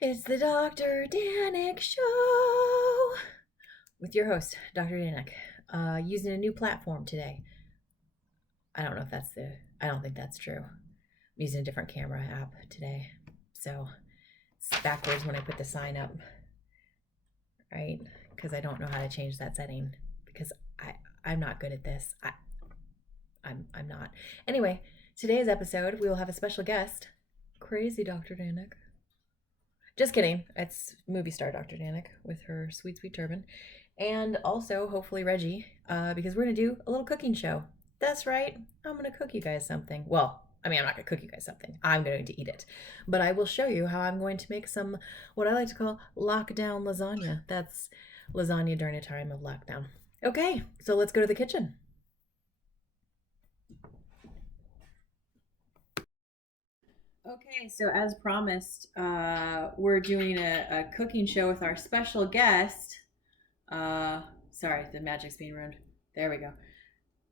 It's the Dr. Danek Show with your host, Dr. Danek, using a new platform today. I don't know if that's I don't think that's true. I'm using a different camera app today. So it's backwards when I put the sign up, right? Because I don't know how to change that setting because I'm not good at this. I'm not. Anyway, today's episode, we will have a special guest, crazy Dr. Danek. Just kidding. It's movie star Dr. Danek with her sweet, sweet turban. And also, hopefully, Reggie, because we're going to do a little cooking show. That's right. I'm going to cook you guys something. Well, I mean, I'm not going to cook you guys something. I'm going to eat it. But I will show you how I'm going to make some, what I like to call lockdown lasagna. That's lasagna during a time of lockdown. Okay, so let's go to the kitchen. Okay, so as promised, we're doing a cooking show with our special guest. Sorry, the magic's being ruined. There we go.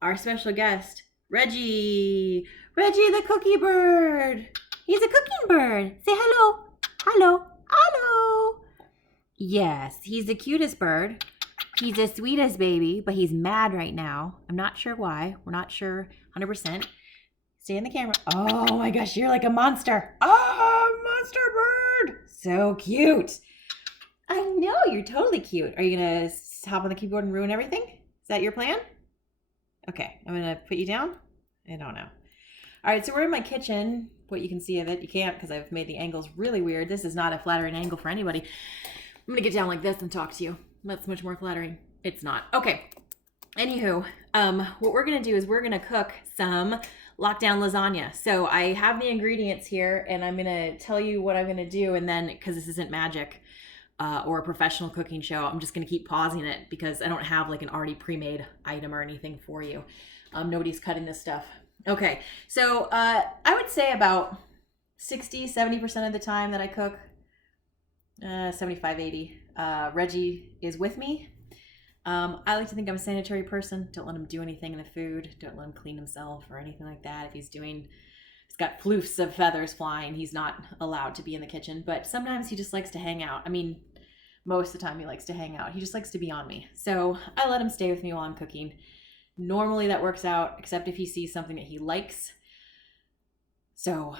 Our special guest, Reggie. Reggie the cookie bird. He's a cooking bird. Say hello. Hello. Hello. Yes, he's the cutest bird. He's the sweetest baby, but he's mad right now. I'm not sure why. We're not sure 100%. Stay in the camera. Oh my gosh, you're like a monster. Oh, monster bird. So cute. I know, you're totally cute. Are you going to hop on the keyboard and ruin everything? Is that your plan? Okay, I'm going to put you down. I don't know. All right, so we're in my kitchen. What you can see of it, you can't because I've made the angles really weird. This is not a flattering angle for anybody. I'm going to get down like this and talk to you. That's much more flattering. It's not. Okay. Anywho, what we're going to do is we're going to cook some lockdown lasagna. So I have the ingredients here and I'm going to tell you what I'm going to do. And then, because this isn't magic or a professional cooking show, I'm just going to keep pausing it because I don't have like an already pre-made item or anything for you. Nobody's cutting this stuff. Okay. So I would say about 60-70% of the time that I cook, 75-80, Reggie is with me. I like to think I'm a sanitary person. Don't let him do anything in the food. Don't let him clean himself or anything like that. If he's got floofs of feathers flying, he's not allowed to be in the kitchen. But sometimes he just likes to hang out. I mean, most of the time he likes to hang out. He just likes to be on me. So I let him stay with me while I'm cooking. Normally that works out, except if he sees something that he likes. So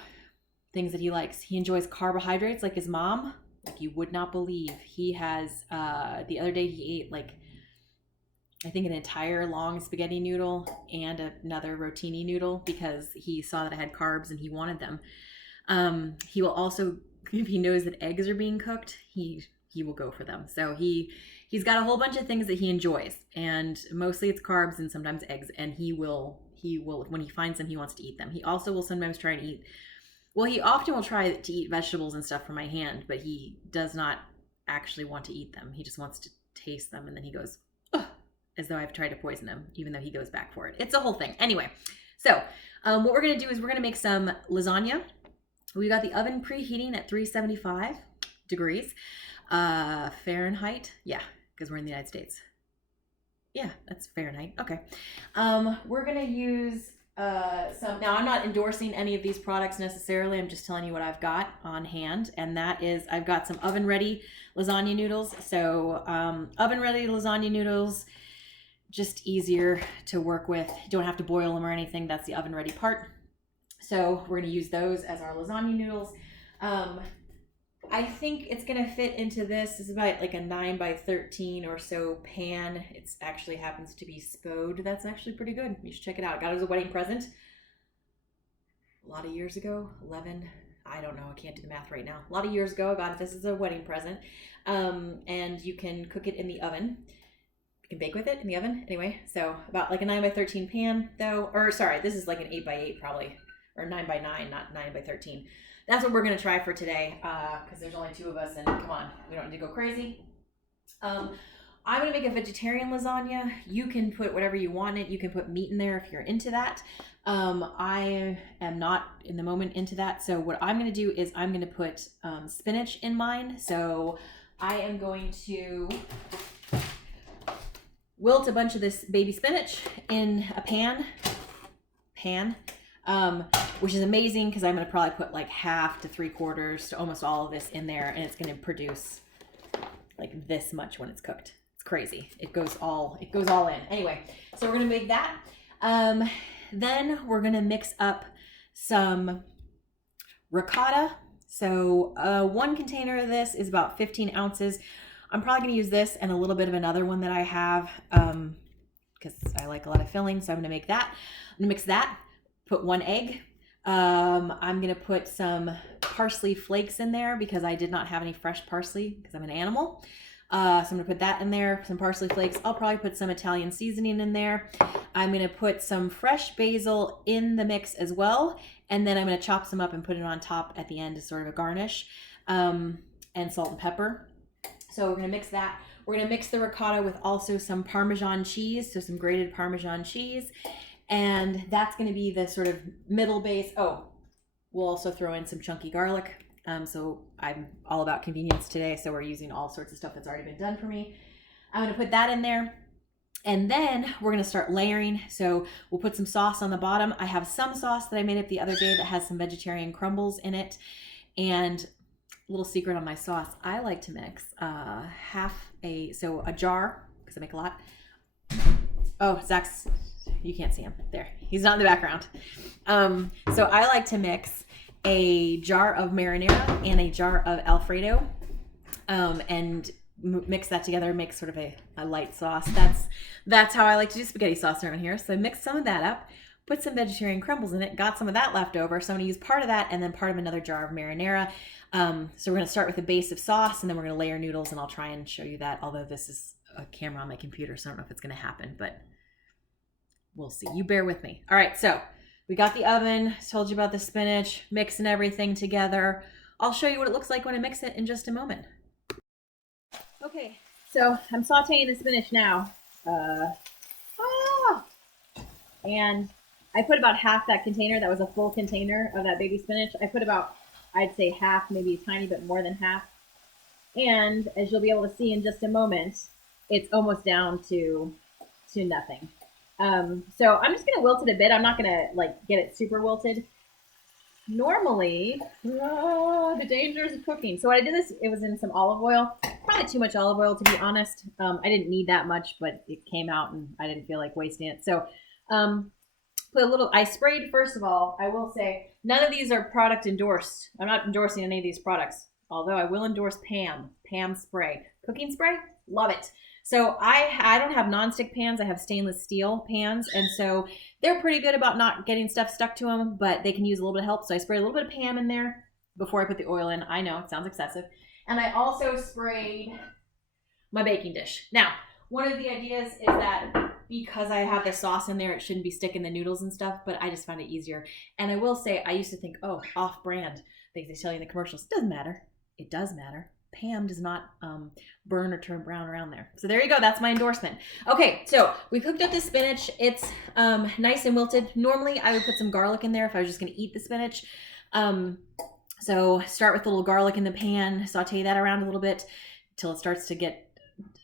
things that he likes. He enjoys carbohydrates like his mom. Like you would not believe. He has, the other day he ate like, I think an entire long spaghetti noodle and another rotini noodle because he saw that I had carbs and he wanted them. He will also, if he knows that eggs are being cooked, he will go for them. So he's got a whole bunch of things that he enjoys, and mostly it's carbs and sometimes eggs. And he will when he finds them, he wants to eat them. He also will sometimes try and eat. Well, he often will try to eat vegetables and stuff from my hand, but he does not actually want to eat them. He just wants to taste them, and then he goes, as though I've tried to poison him, even though he goes back for it. It's a whole thing. Anyway, so what we're going to do is we're going to make some lasagna. We got the oven preheating at 375 degrees Fahrenheit. Yeah, because we're in the United States. Yeah, that's Fahrenheit. Okay. We're going to use some. Now, I'm not endorsing any of these products necessarily. I'm just telling you what I've got on hand. And that is I've got some oven-ready lasagna noodles. So oven-ready lasagna noodles, just easier to work with. You don't have to boil them or anything. That's the oven ready part. So we're going to use those as our lasagna noodles. I think it's going to fit into this. This is about like a 9x13 or so pan. It actually happens to be Spode. That's actually pretty good. You should check it out. I got it as a wedding present a lot of years ago. 11. I don't know. I can't do the math right now. A lot of years ago, I got it. This is a wedding present. And you can cook it in the oven. You can bake with it in the oven. Anyway, so about like a 9x13 pan though, or sorry, this is like an 8x8 probably, or 9x9, not 9x13. That's what we're going to try for today because there's only 2 of us and come on, we don't need to go crazy. I'm going to make a vegetarian lasagna. You can put whatever you want in it. You can put meat in there if you're into that. I am not in the moment into that. So what I'm going to do is I'm going to put spinach in mine. So I am going to wilt a bunch of this baby spinach in a pan. which is amazing because I'm going to probably put like half to 3/4 to almost all of this in there, and it's going to produce like this much when it's cooked. It's crazy. It goes all in. Anyway, so we're going to make that. Then we're going to mix up some ricotta. So 1 container of this is about 15 ounces. I'm probably going to use this and a little bit of another one that I have because I like a lot of filling. So I'm going to make that. I'm going to mix that, put 1 egg. I'm going to put some parsley flakes in there because I did not have any fresh parsley because I'm an animal. So I'm going to put that in there, some parsley flakes. I'll probably put some Italian seasoning in there. I'm going to put some fresh basil in the mix as well. And then I'm going to chop some up and put it on top at the end as sort of a garnish, and salt and pepper. So we're going to mix that. We're going to mix the ricotta with also some Parmesan cheese, so some grated Parmesan cheese. And that's going to be the sort of middle base. Oh, we'll also throw in some chunky garlic. So I'm all about convenience today, so we're using all sorts of stuff that's already been done for me. I'm going to put that in there. And then we're going to start layering. So we'll put some sauce on the bottom. I have some sauce that I made up the other day that has some vegetarian crumbles in it. And a little secret on my sauce, I like to mix a jar, because I make a lot. Oh, Zach's, you can't see him. There, he's not in the background. So I like to mix a jar of marinara and a jar of Alfredo, and mix that together, make sort of a light sauce. That's how I like to do spaghetti sauce around here. So I mixed some of that up, put some vegetarian crumbles in it, got some of that left over. So I'm gonna use part of that and then part of another jar of marinara. So we're gonna start with a base of sauce, and then we're gonna layer noodles, and I'll try and show you that, although this is a camera on my computer, so I don't know if it's gonna happen, but we'll see. You bear with me. All right, so we got the oven, told you about the spinach, mixing everything together. I'll show you what it looks like when I mix it in just a moment. Okay, so I'm sauteing the spinach now. And I put about half that container. That was a full container of that baby spinach. I put about, I'd say half, maybe a tiny bit more than half. And as you'll be able to see in just a moment, it's almost down to nothing. So I'm just going to wilt it a bit. I'm not going to like get it super wilted. Normally, the dangers of cooking. So when I did this, it was in some olive oil. Probably too much olive oil, to be honest. I didn't need that much, but it came out and I didn't feel like wasting it. So put a little, I sprayed, first of all, I will say, none of these are product endorsed. I'm not endorsing any of these products, although I will endorse Pam spray. Cooking spray, love it. So I don't have nonstick pans. I have stainless steel pans. And so they're pretty good about not getting stuff stuck to them, but they can use a little bit of help. So I sprayed a little bit of Pam in there before I put the oil in. I know it sounds excessive. And I also sprayed my baking dish. Now, one of the ideas is that because I have the sauce in there, it shouldn't be sticking the noodles and stuff, but I just found it easier. And I will say, I used to think, oh, off-brand, they tell you in the commercials. Doesn't matter. It does matter. Pam does not burn or turn brown around there. So there you go. That's my endorsement. Okay, so we've hooked up the spinach. It's nice and wilted. Normally, I would put some garlic in there if I was just going to eat the spinach. So start with a little garlic in the pan, saute that around a little bit until it starts to get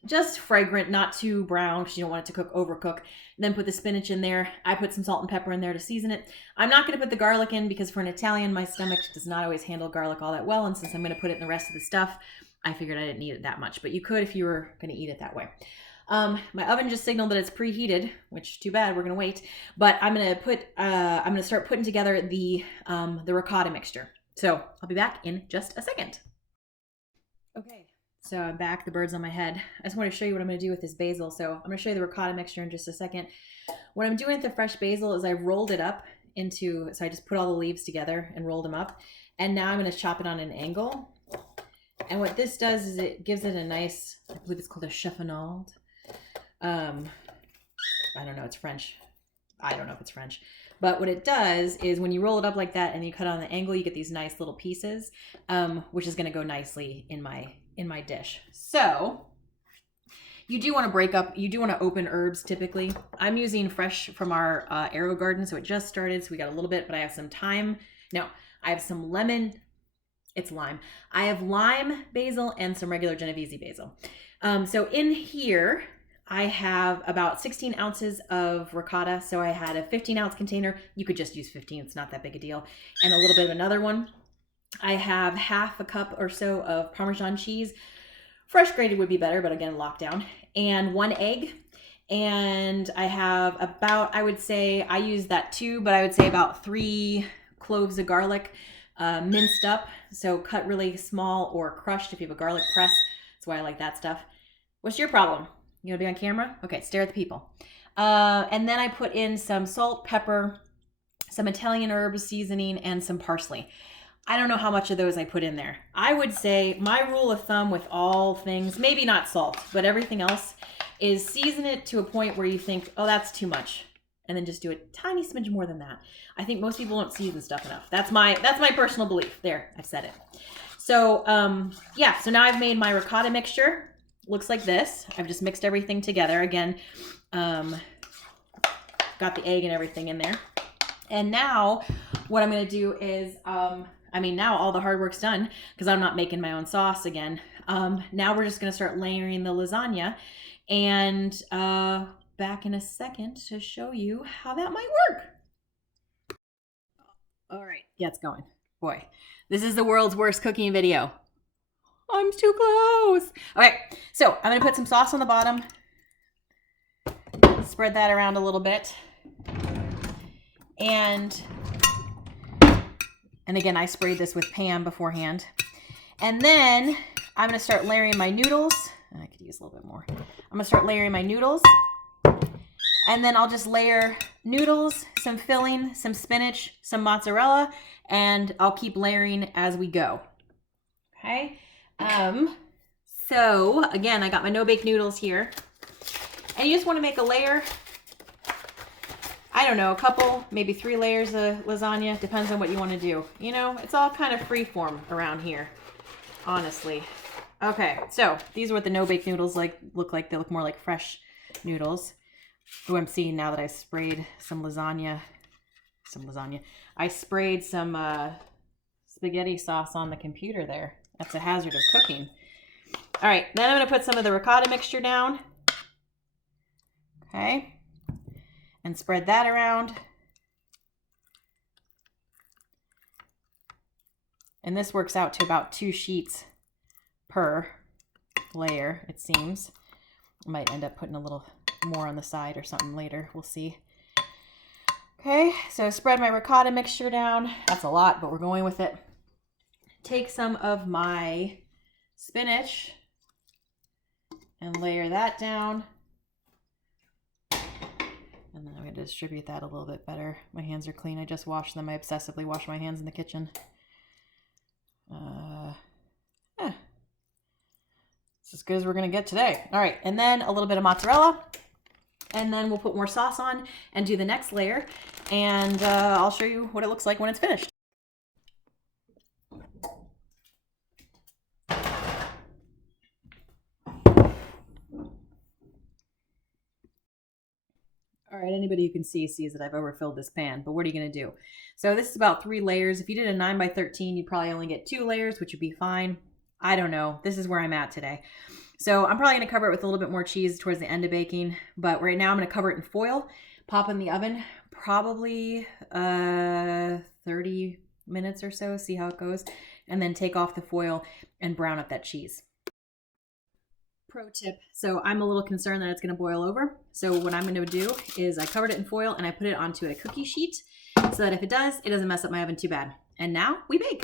just fragrant, not too brown because you don't want it to overcook. Then put the spinach in there. I put some salt and pepper in there to season it. I'm not going to put the garlic in because for an Italian, my stomach does not always handle garlic all that well. And since I'm going to put it in the rest of the stuff, I figured I didn't need it that much. But you could if you were going to eat it that way. My oven just signaled that it's preheated, which too bad. We're going to wait. But I'm going to start putting together the ricotta mixture. So I'll be back in just a second. Okay. So I'm back, the bird's on my head. I just want to show you what I'm going to do with this basil. So I'm going to show you the ricotta mixture in just a second. What I'm doing with the fresh basil is I rolled it up so I just put all the leaves together and rolled them up. And now I'm going to chop it on an angle. And what this does is it gives it a nice, I believe it's called a chiffonade. I don't know, it's French. I don't know if it's French. But what it does is when you roll it up like that and you cut it on the angle, you get these nice little pieces, which is going to go nicely in my dish. So you do want to open herbs typically. I'm using fresh from our Arrow garden, so it just started, so we got a little bit, but I have some thyme. No, I have some lemon. It's lime. I have lime basil and some regular Genovese basil. So in here, I have about 16 ounces of ricotta. So I had a 15-ounce container. You could just use 15, it's not that big a deal. And a little bit of another one. I have half a cup or so of Parmesan cheese. Fresh grated would be better, but again, lockdown. And 1 egg. And I have about, I would say, I use that too, but I would say about 3 cloves of garlic, minced up. So cut really small or crushed if you have a garlic press. That's why I like that stuff. What's your problem? You want to be on camera? Okay, stare at the people. And then I put in some salt, pepper, some Italian herb seasoning, and some parsley. I don't know how much of those I put in there. I would say my rule of thumb with all things, maybe not salt, but everything else, is season it to a point where you think, oh, that's too much. And then just do a tiny smidge more than that. I think most people don't season stuff enough. That's my personal belief. There, I've said it. So yeah, so now I've made my ricotta mixture. Looks like this. I've just mixed everything together. Again, got the egg and everything in there. And now what I'm gonna do is, now all the hard work's done because I'm not making my own sauce again. Now we're just gonna start layering the lasagna, and back in a second to show you how that might work. All right, yeah, it's going. Boy, this is the world's worst cooking video. I'm too close. Okay, so I'm gonna put some sauce on the bottom. Spread that around a little bit. And again, I sprayed this with Pam beforehand. And then I'm gonna start layering my noodles. I could use a little bit more. I'm gonna start layering my noodles. And then I'll just layer noodles, some filling, some spinach, some mozzarella, and I'll keep layering as we go. Okay. So again, I got my no-bake noodles here. And you just want to make a layer. I don't know, a couple, maybe 3 layers of lasagna. Depends on what you want to do. You know, it's all kind of freeform around here, honestly. Okay, so these are what the no-bake noodles look like. They look more like fresh noodles. Who I'm seeing now that I sprayed some lasagna. I sprayed some spaghetti sauce on the computer there. That's a hazard of cooking. All right, then I'm gonna put some of the ricotta mixture down. Okay, and spread that around. And this works out to about 2 sheets per layer, it seems. I might end up putting a little more on the side or something later. We'll see. Okay, so spread my ricotta mixture down. That's a lot, but we're going with it. Take some of my spinach and layer that down. And then I'm going to distribute that a little bit better. My hands are clean. I just washed them. I obsessively wash my hands in the kitchen. It's as good as we're going to get today. All right, and then a little bit of mozzarella. And then we'll put more sauce on and do the next layer. And I'll show you what it looks like when it's finished. All right, anybody who can see sees that I've overfilled this pan, but what are you gonna do? So this is about 3 layers. If you did a 9 by 13, you'd probably only get 2 layers, which would be fine. I don't know. This is where I'm at today. So I'm probably gonna cover it with a little bit more cheese towards the end of baking, but right now I'm gonna cover it in foil, pop in the oven, probably 30 minutes or so, see how it goes, and then take off the foil and brown up that cheese. Pro tip. So I'm a little concerned that it's going to boil over. So what I'm going to do is I covered it in foil and I put it onto a cookie sheet so that if it does, it doesn't mess up my oven too bad. And now we bake.